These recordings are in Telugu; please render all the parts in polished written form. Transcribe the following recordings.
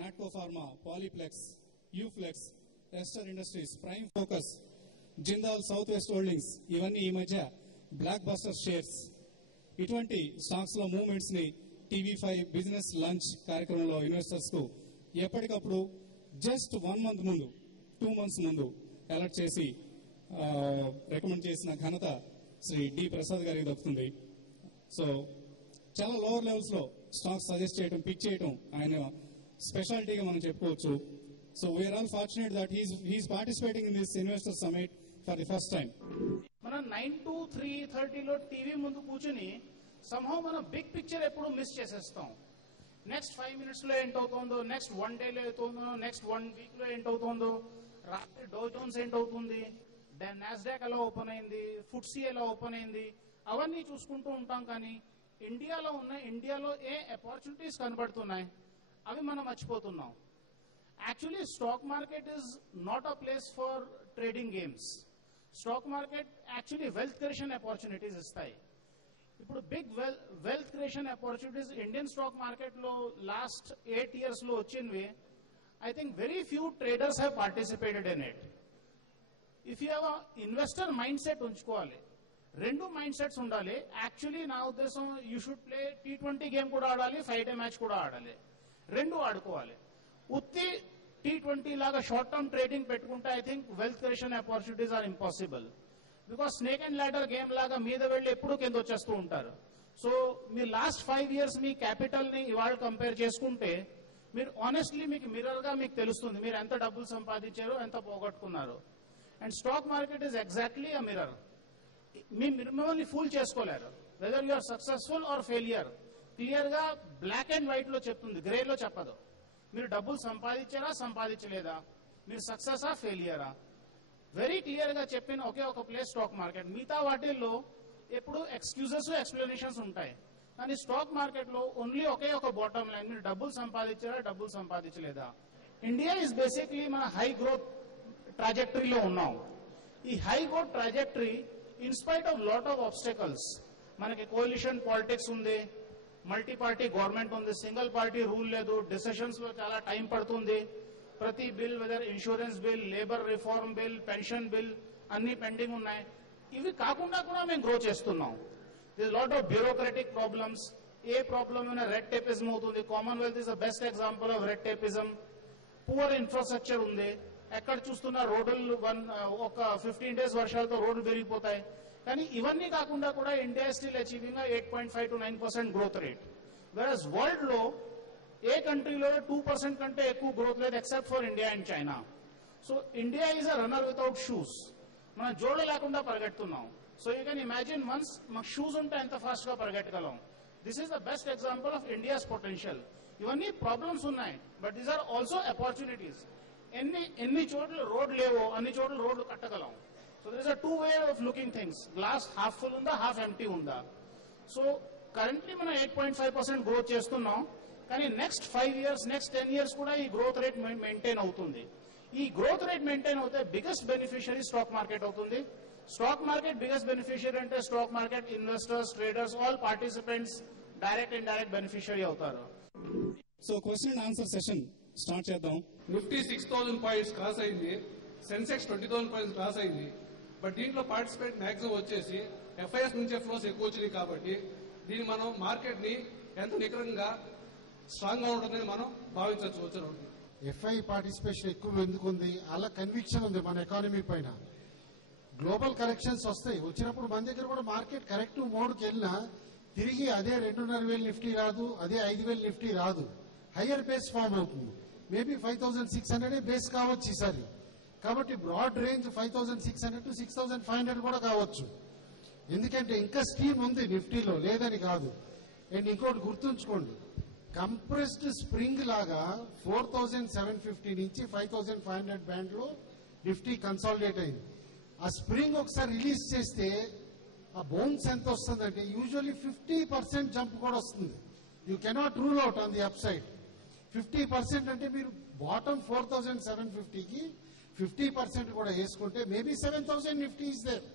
Natco Pharma, Polyplex, Uflex, Ester Industries, Prime Focus, Jindal South West Holdings ఇవన్నీ ఈ మధ్య బ్లాక్ బస్టర్ షేర్స్. ఇటువంటి స్టాక్స్ లో మూవ్మెంట్స్ ని టీవీ5 బిజినెస్ లంచ్ కార్యక్రమంలో ఇన్వెస్టర్స్ కు ఎప్పటికప్పుడు జస్ట్ 1 month ముందు 2 months ముందు అలర్ట్ చేసి రికమెండ్ చేసిన ఘనత శ్రీ డి ప్రసాద్ గారికి దక్కుతుంది. సో చాలా లోవర్ లెవెల్స్ లో స్టాక్స్ సజెస్ట్ చేయడం, పిక్ చేయడం ఆయన స్పెషాలిటీగా మనం చెప్పుకోవచ్చు. So we are all fortunate that he's participating in this investor summit for the first time. మనం 9 to 3:30 టీవీ ముందు కూర్చుని సంహౌ మనం బిగ్ పిక్చర్ ఎప్పుడు మిస్ చేసేస్తాం. నెక్స్ట్ 5 minutes లో ఏంటవుతుందో, నెక్స్ట్ 1 day లో ఏంటవుతుందో, నెక్స్ట్ 1 week లో ఏంటవుతుందో, రాత్రి డౌ జోన్స్ ఏంటవుతుంది, నాస్డాక్ ఎలా ఓపెన్ అయింది, ఫుట్సీ ఎలా ఓపెన్ అయింది, అవన్నీ చూసుకుంటూ ఉంటాం. కానీ ఇండియాలో ఏ ఆపర్చునిటీస్ కనబడుతున్నాయి అవి మనం మర్చిపోతున్నాం. Actually stock market is not a place for trading games. Stock market actually wealth creation opportunities ఇస్తాయి. ఇప్పుడు big wealth creation opportunities Indian stock market లో లాస్ట్ 8 years లో వచ్చినవి. I think very few traders have participated in it. If you have investor mindset ఉంచుకోవాలి, 2 మైండ్ సెట్స్ ఉండాలి. యాక్చువల్లీ నా ఉద్దేశం you should play T20 game కూడా ఆడాలి, 5-day మ్యాచ్ కూడా ఆడాలి, 2 ఆడుకోవాలి. ఉత్తి T20 లాగా షార్ట్ టర్మ్ ట్రేడింగ్ పెట్టుకుంటే I think wealth creation opportunities are impossible. Because snake and ladder game లాగా మీద వెళ్ళి ఎప్పుడు కింద వచ్చేస్తూ ఉంటారు. సో మీరు లాస్ట్ 5 years మీ క్యాపిటల్ ని ఇవాళ కంపేర్ చేసుకుంటే మీరు ఆనెస్ట్లీ మీకు మిర్రర్ గా మీకు తెలుస్తుంది మీరు ఎంత డబ్బులు సంపాదించారో, ఎంత పోగొట్టుకున్నారు. And stock market is exactly a mirror. మిమ్మల్ని ఫూల్ చేసుకోలేరు. Whether you are successful or failure clear గా బ్లాక్ అండ్ వైట్ లో చెప్తుంది, గ్రేలో చెప్పదు. మీరు డబ్బులు సంపాదించారా, సంపాదించలేదా, మీరు సక్సెసా ఫెయిలియరా, వెరీ క్లియర్ గా చెప్పిన ఒకే ఒక ప్లేస్ స్టాక్ మార్కెట్. మిగతా వాటిల్లో ఎప్పుడు ఎక్స్క్యూజెస్, ఎక్స్ప్లెనేషన్స్ ఉంటాయి. కానీ స్టాక్ మార్కెట్ లో ఓన్లీ ఒకే ఒక బాటమ్ లైన్, మీరు డబ్బులు సంపాదించారా, డబ్బులు సంపాదించలేదా. ఇండియా ఇస్ బేసిక్లీ మన హై గ్రోత్ ట్రాజెక్టరీలో ఉన్నాం. ఈ high growth trajectory in spite of lot of obstacles, మనకి కోalition పాలిటిక్స్ ఉంది, మల్టీ పార్టీ గవర్నమెంట్ ఉంది, సింగిల్ పార్టీ రూల్ లేదు, డిసిషన్స్ లో చాలా టైం పడుతుంది. ప్రతి bill, whether insurance bill, labour reform bill, pension bill అన్ని పెండింగ్ ఉన్నాయి. ఇవి కాకుండా కూడా మేము గ్రో చేస్తున్నాం. This lot of bureaucratic problems. A problem అయినా రెడ్ టేపిజం అవుతుంది. Commonwealth is the best example of red tapism. Poor infrastructure ఉంది. ఎక్కడ చూస్తున్నా రోడ్లు ఒక 15 days వర్షాలతో రోడ్లు పెరిగిపోతాయి. కానీ ఇవన్నీ కాకుండా కూడా India still achieving 8.5 to 9% growth rate. Versus world లో ఏ కంట్రీలో 2% కంటే ఎక్కువ గ్రోత్ లేదు except for India and China. So India is a runner without shoes. మనం జోడు లేకుండా పరిగెడుతున్నాం. So you can imagine once మాకు షూస్ ఉంటే ఎంత ఫాస్ట్ గా పరిగెట్టగలం. This is the best example of India's potential. ఇవన్నీ ప్రాబ్లమ్స్ ఉన్నాయి, but these are also opportunities. ఎన్ని చోట్ల రోడ్ లేవో అన్ని చోట్ల రోడ్లు కట్టగలం. So there is a 2 way of looking things. Glass half full ఉందా, హాఫ్ ఎంప్టీ ఉందా. సో కరెంట్లీ మనం 8.5% గ్రోత్ చేస్తున్నాం. కానీ నెక్స్ట్ 5 years, నెక్స్ట్ 10 years కూడా ఈ గ్రోత్ రేట్ మెయింటైన్ అవుతుంది. ఈ గ్రోత్ రేట్ మెయింటైన్ అవుతే బిగ్గెస్ట్ బెనిఫిషియరీ స్టాక్ మార్కెట్ అవుతుంది. స్టాక్ మార్కెట్ బిగ్గెస్ట్ బెనిఫిషియరీ అంటే stock market investors, traders, all participants direct and direct beneficiary అవుతారు. So question and answer session start చేద్దాం. నిఫ్టీ 6,000 points క్రాస్ అయింది, సెన్సెక్స్ 20,000 points క్రాస్ అయింది. బట్ దీంట్లో పార్టిసిపేట్ మాక్సిమం వచ్చేసి ఎఫ్ఐఎస్ నుంచే ఫ్లోస్ ఎక్కువ వచ్చినాయి. కాబట్టి దీన్ని మనం మార్కెట్ ని ఎంత నికరంగా స్ట్రాంగ్ గా ఉంటుందని మనం భావించవచ్చు. ఎఫ్ఐ పార్టిసిపేషన్ ఎక్కువ ఎందుకు ఉంది? అలా కన్విక్షన్ ఉంది మన ఎకానమీ పైన. గ్లోబల్ కరెక్షన్స్ వస్తాయి, వచ్చినప్పుడు మన దగ్గర కూడా మార్కెట్ కరెక్టివ్ మోడ్కి వెళ్ళినా తిరిగి అదే 2,500 నిఫ్టీ రాదు, అదే 5,000 నిఫ్టీ రాదు. హయ్యర్ బేస్ ఫామ్ అవుతుంది. మేబీ 5,600 బేస్ కావచ్చు ఈసారి. కాబట్టి బ్రాడ్ రేంజ్ 5,600 to 6,500 కూడా కావచ్చు. ఎందుకంటే ఇంకా స్కీమ్ ఉంది నిఫ్టీలో, లేదని కాదు. అండ్ ఇంకోటి గుర్తుంచుకోండి, కంప్రెస్డ్ స్ప్రింగ్ లాగా 4,750 నుంచి 5,500 బ్యాండ్ లో నిఫ్టీ కన్సాలిడేట్ అయింది. ఆ స్ప్రింగ్ ఒకసారి రిలీజ్ చేస్తే ఆ బౌన్స్ ఎంత వస్తుందంటే యూజువల్లీ 50% జంప్ కూడా వస్తుంది. You cannot rule out on the up side. 50% అంటే మీరు బాటమ్ 4,750కి 50% కూడా వేసుకుంటే maybe 7,000 Nifty is there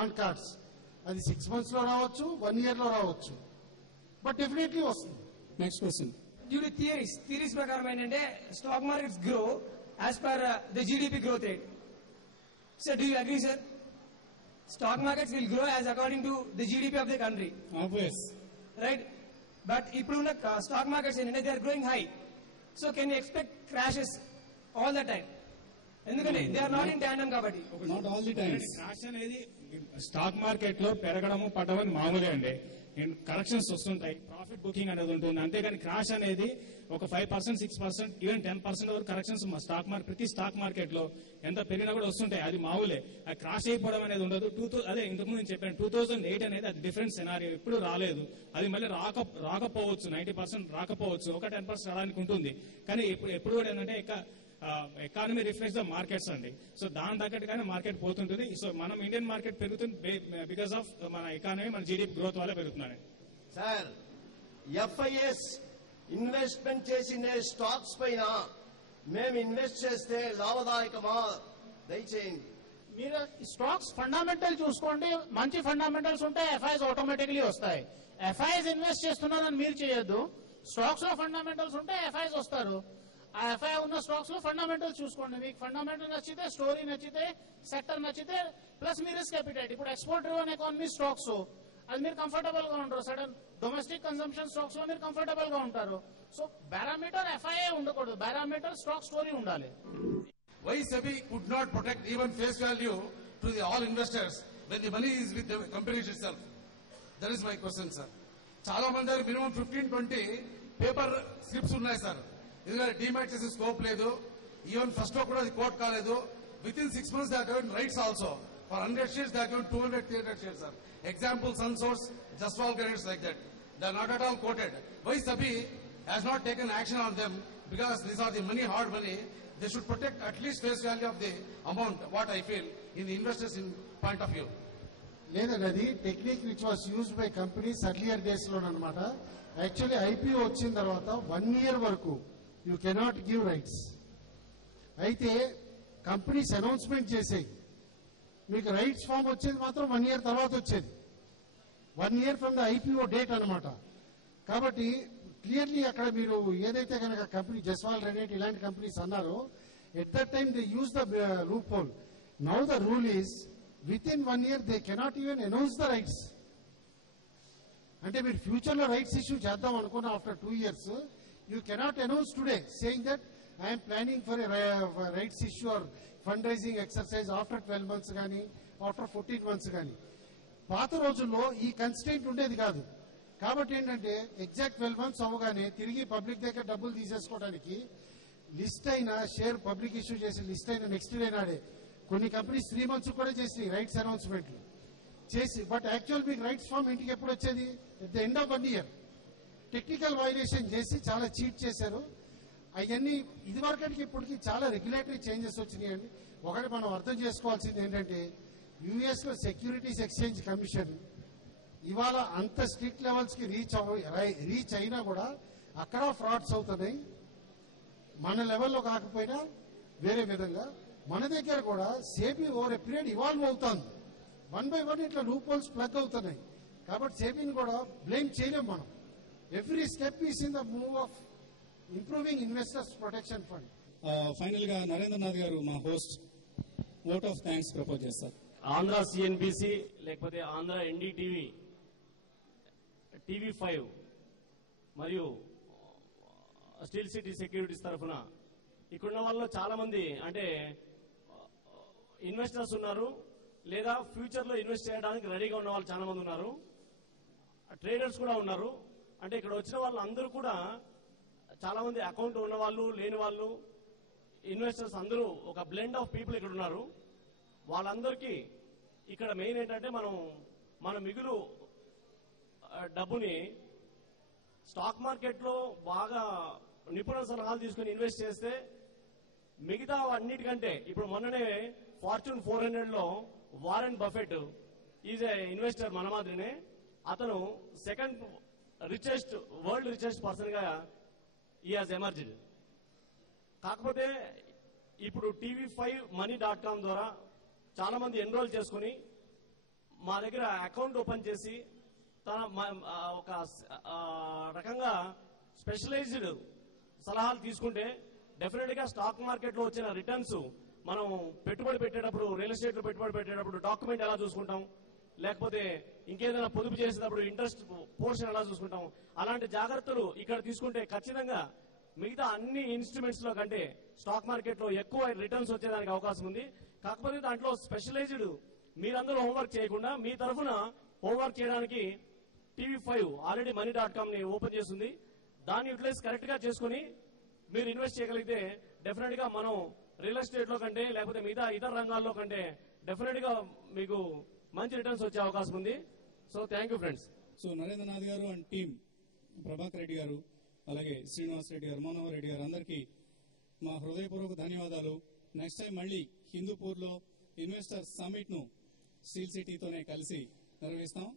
on cards. అది 6 months లో రావచ్చు, 1 year లో రావచ్చు, బట్ డెఫినెట్లీ వస్తుంది. Next question. Due to theories ప్రకారం ఏంటంటే stock markets grow as per the GDP growth rate. Sir do you agree sir? Stock markets will grow as according to the GDP of the country, obvious. Right? But ఇప్పుడున్న స్టాక్ మార్కెట్స్ ఏంటంటే they are growing high. So can you expect crashes all the time? ఎందుకంటే they are not in tandem కాబట్టి. Not all the times. Crash అనేది స్టాక్ మార్కెట్ లో పెరగడము పడడం మామూలే అండి. కరెక్షన్స్ వస్తుంటాయి, ప్రాఫిట్ బుకింగ్ అనేది ఉంటుంది. అంతేగాని క్రాష్ అనేది ఒక 5%, 6%, ఈవెన్ 10% వరకు కరెక్షన్స్ ప్రతి స్టాక్ మార్కెట్ లో ఎంత పెరిగినా కూడా వస్తుంటాయి. అది మామూలే. ఆ క్రాష్ అయిపోవడం అనేది ఉండదు. అదే ఇంతకుముందు నేను చెప్పాను 2008 అనేది అది డిఫరెంట్ సినారియో. ఎప్పుడు రాలేదు. అది మళ్ళీ రాకపోవచ్చు, 90% రాకపోవచ్చు, ఒక 10% రావడానికి ఉంటుంది. కానీ ఎప్పుడు కూడా ఏంటంటే ఎకానమీ రిఫ్లెక్ట్స్ ద మార్కెట్స్ అండి. సో దాని తగ్గట్టుగానే మార్కెట్ పోతుంటుంది. సో మనం ఇండియన్ మార్కెట్ పెరుగుతుంది బికాస్ ఆఫ్ మన ఎకానమీ, మన జీడీపీ గ్రోత్ వల్ల పెరుగుతున్నాయి. సార్, ఎఫ్ఐఎస్ ఇన్వెస్ట్మెంట్ చేసిన స్టాక్స్ పైన మేము ఇన్వెస్ట్ చేస్తే లాభదాయకమా? దయచేయండి. మీరు స్టాక్స్ ఫండమెంటల్ చూసుకోండి. మంచి ఫండమెంటల్స్ ఉంటే ఎఫ్ఐఎస్ ఆటోమేటిక్లీ వస్తాయి. ఎఫ్ఐఎస్ ఇన్వెస్ట్ చేస్తున్నారని మీరు చేయొద్దు. స్టాక్స్ లో ఫండమెంటల్స్ ఉంటే ఎఫ్ఐఎస్ వస్తారు. ఆ ఎఫ్ఐ ఉన్న స్టాక్స్ లో ఫండమెంటల్స్ చూసుకోండి. మీకు ఫండమెంటల్ నచ్చితే, స్టోరీ నచ్చితే, సెక్టర్ నచ్చితే, ప్లస్ మీ రిస్క్ అపిటైట్. ఇప్పుడు ఎక్స్పోర్ట్ డ్రివెన్ ఎకానమీ స్టాక్స్ అది మీరు కంఫర్టబుల్ గా ఉంటారు. సడన్ డొమెస్టిక్ కన్సంప్షన్ స్టాక్స్ లో మీరు కంఫర్టబుల్ గా ఉంటారు. సో పారామీటర్ ఎఫ్ఐఏ ఉండకూడదు, పారామీటర్ స్టాక్ స్టోరీ ఉండాలి. Why SEBI could not protect even face value to the all investors when the money is with the company itself? That is my question, sir. చాలా మంది దగ్గర మినిమం 15-20 పేపర్ స్లిప్స్ ఉన్నాయి సార్. ఎందుకంటే డిమాట్ చేసే స్కోప్ లేదు. ఈవెన్ ఫస్ట్ లో కూడా అది కోట్ కాలేదు. Within 6 months they are given rights also. For 100 shares they are given 200-300 shares, sir. Example, SunSource, Justfall Credits like that. They are not at all quoted. Why SEBI has not taken action on them? Because these are the money, hard money. They should protect at least face value of the amount, what I feel, in the investors' point of view. లేదండి, అది technique which was used by companies earlier days లోనమాట. యాక్చువల్లీ ఐపీఓ వచ్చిన తర్వాత 1 year వరకు యూ కెనాట్ గివ్ రైట్స్. అయితే కంపెనీస్ అనౌన్స్మెంట్ చేసేవి, మీకు రైట్స్ ఫామ్ వచ్చేది మాత్రం 1 year తర్వాత వచ్చేది. 1 year from the IPO date అనమాట. కాబట్టి క్లియర్లీ అక్కడ మీరు ఏదైతే కనుక కంపెనీ జస్వాల్ రెడెట్ ఇలాంటి కంపెనీస్ అన్నారో, at that time they use the loop whole. Now the rule is with in 1 year they cannot even announce the rights. అంటే మీరు ఫ్యూచర్ లో రైట్స్ ఇష్యూ చేద్దాం అనుకున్న after 2 years you cannot announce today saying that I'm planning for rights issue or fund raising exercise after 12 months కానీ ఆఫ్టర్ 14 months కానీ. పాత రోజుల్లో ఈ కన్స్టెంట్ ఉండేది కాదు. కాబట్టి ఏంటంటే ఎగ్జాక్ట్ 12 months అవ్వగానే తిరిగి పబ్లిక్ దగ్గర డబ్బులు తీసేసుకోవడానికి లిస్ట్ అయిన షేర్ పబ్లిక్ ఇష్యూ చేసి లిస్ట్ అయిన నెక్స్ట్ డే నాడే కొన్ని కంపెనీస్ 3 months కూడా చేసి రైట్స్ అనౌన్స్మెంట్లు చేసి, బట్ యాక్చువల్ మీకు రైట్స్ ఫామ్ ఇంటికి ఎప్పుడు వచ్చేది? At the end of 1 year. Technical violation చేసి చాలా చీట్ చేశారు. అవన్నీ ఇది వరకటికి ఇప్పటికి చాలా రెగ్యులేటరీ చేంజెస్ వచ్చినాయండి. ఒకటి మనం అర్థం చేసుకోవాల్సింది ఏంటంటే యుఎస్ లో సెక్యూరిటీస్ ఎక్స్చేంజ్ కమిషన్ ఇవాళ అంత స్ట్రిక్ట్ లెవెల్స్ కి రీచ్ అయినా కూడా అక్కడ ఫ్రాడ్స్ అవుతున్నాయి. మన లెవెల్లో కాకపోయినా వేరే విధంగా మన దగ్గర కూడా సేబీ ఓవర్ ఎ పీరియడ్ ఇవాల్వ్ అవుతుంది. 1 by 1 ఇట్లా లూప్ హోల్స్ ప్లగ్ అవుతున్నాయి. కాబట్టి సేబీని కూడా బ్లేమ్ చేయలేం మనం. Every step is in the move of improving investors protection fund. Final గా నరేంద్రనాథ్ గారు మా host vote of thanks propose చేస్తారు. ఆంధ్ర సిఎన్బిసి లేకపోతే ఆంధ్ర ఎన్డీటీవీ, TV5 మరియు స్టీల్ సిటీ సెక్యూరిటీస్ తరఫున ఇక్కడున్న వాళ్ళలో చాలా మంది అంటే ఇన్వెస్టర్స్ ఉన్నారు, లేదా ఫ్యూచర్ లో ఇన్వెస్ట్ చేయడానికి రెడీగా ఉన్న వాళ్ళు చాలా మంది ఉన్నారు, ట్రేడర్స్ కూడా ఉన్నారు. అంటే ఇక్కడ వచ్చిన వాళ్ళు అందరూ కూడా చాలా మంది అకౌంట్ ఉన్న వాళ్ళు, లేని వాళ్ళు, ఇన్వెస్టర్స్ అందరూ ఒక బ్లెండ్ ఆఫ్ పీపుల్ ఇక్కడ ఉన్నారు. వాళ్ళందరికీ ఇక్కడ మెయిన్ ఏంటంటే మన మిగులు డబ్బుని స్టాక్ మార్కెట్ లో బాగా నిపుణుల సలహాలు తీసుకుని ఇన్వెస్ట్ చేస్తే మిగతా అన్నిటికంటే ఇప్పుడు మొన్ననే ఫార్చ్యూన్ 400 లో Warren Buffett is a investor మన మాదిరినే. అతను second richest world richest person గా ఈ హాజ్ ఎమర్జ్డ్. కాకపోతే ఇప్పుడు TV5 money.com ద్వారా చాలా మంది ఎన్రోల్ చేసుకుని మా దగ్గర అకౌంట్ ఓపెన్ చేసి తన ఒక రకంగా స్పెషలైజ్డ్ సలహాలు తీసుకుంటే డెఫినెట్ గా స్టాక్ మార్కెట్ లో వచ్చిన రిటర్న్స్ మనం పెట్టుబడి పెట్టేటప్పుడు, రియల్ ఎస్టేట్ లో పెట్టుబడి పెట్టేటప్పుడు డాక్యుమెంట్ ఎలా చూసుకుంటాం, లేకపోతే ఇంకేదైనా పొదుపు చేసేటప్పుడు ఇంట్రెస్ట్ పోర్షన్ ఎలా చూసుకుంటాం, అలాంటి జాగ్రత్తలు ఇక్కడ తీసుకుంటే ఖచ్చితంగా మిగతా అన్ని ఇన్స్ట్రుమెంట్స్ లో కంటే స్టాక్ మార్కెట్ లో ఎక్కువ రిటర్న్స్ వచ్చేదానికి అవకాశం ఉంది. కాకపోతే దాంట్లో స్పెషలైజ్డ్ మీరందరూ హోంవర్క్ చేయకుండా మీ తరఫున హోంవర్క్ చేయడానికి TV5 ఆల్రెడీ money.com ని ఓపెన్ చేస్తుంది. దాన్ని యూటిలైజ్ కరెక్ట్ గా చేసుకుని మీరు ఇన్వెస్ట్ చేయగలిగితే డెఫినెట్ గా మనం రియల్ ఎస్టేట్ లో కంటే లేకపోతే మిగతా ఇతర రంగాల్లో కంటే డెఫినెట్ గా మీకు మంచి రిటర్న్స్ వచ్చే అవకాశం ఉంది. So thank you friends. So Narendranath గారు అండ్ టీమ్, ప్రభాకర్ రెడ్డి గారు, అలాగే శ్రీనివాస్ రెడ్డి గారు, మనోహర్ రెడ్డి గారు అందరికీ మా హృదయపూర్వక ధన్యవాదాలు. నెక్స్ట్ టైం మళ్ళీ హిందూపూర్ లో ఇన్వెస్టర్ సమ్మిట్ ను స్టీల్ సిటీతోనే కలిసి నిర్వహిస్తాం.